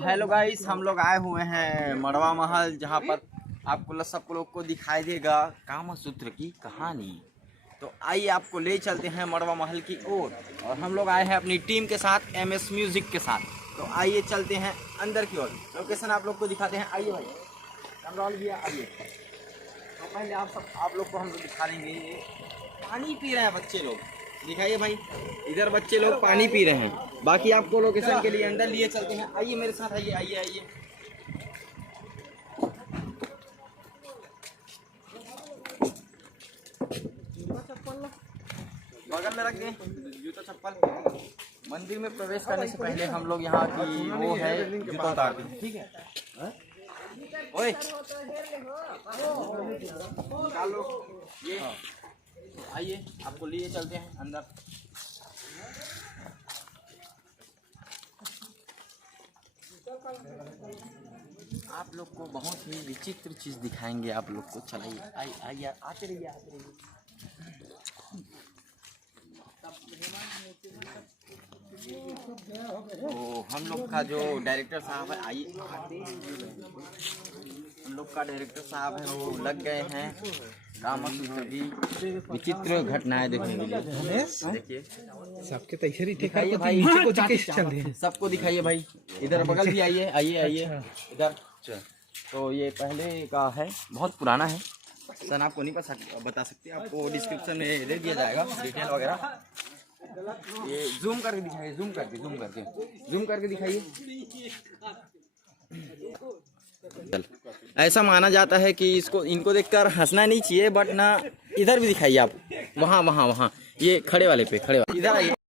Hello guys, हम लोग आए हुए हैं मड़वा महल, जहाँ पर आपको सब लोग को दिखाई देगा कामसूत्र की कहानी। तो आइए आपको ले चलते हैं मड़वा महल की ओर। और हम लोग आए हैं अपनी टीम के साथ, एमएस म्यूजिक के साथ। तो आइए चलते हैं अंदर की ओर। लोकेशन आप लोग को दिखाते हैं। आइए भाई, कमराल भैया आइए। तो पहले आप लोग को हम लोग दिखा देंगे। ये पानी पी रहे हैं बच्चे लोग, दिखाइए भाई। इधर बच्चे लोग पानी पी रहे हैं। बाकी आपको लोकेशन के लिए अंदर लिए चलते हैं। आइए मेरे साथ, आइए आइए आइए। बगल में रख दें जूता चप्पल। मंदिर में प्रवेश करने से पहले हम लोग यहाँ की वो है जूता उतारते हैं, ठीक है। ओए निकाल लो ये। आइए आपको लिए चलते हैं अंदर। आप लोग को बहुत ही विचित्र चीज दिखाएंगे आप लोग को। चलाइए, आइए आते रहिए। तो हम लोग का जो डायरेक्टर साहब है, आइए। हम लोग का डायरेक्टर साहब है, वो लग गए हैं कामसूत्र की विचित्र घटनाएं देखने के लिए। देखिए सबके तैयारी ठीक है भाई, चल रहे हैं। सबको दिखाइए भाई। इधर बगल भी आइए, आइए इधर। तो ये पहले का है, बहुत पुराना है। सन आपको नहीं बता सकते, आपको डिस्क्रिप्शन में दे दिया जाएगा डिटेल वगैरह। ये जूम करके दिखाइए, जूम करके दिखाइए। ऐसा माना जाता है कि इनको देखकर हंसना नहीं चाहिए, बट ना इधर भी दिखाइए आप। वहाँ ये खड़े वाले इधर आइए।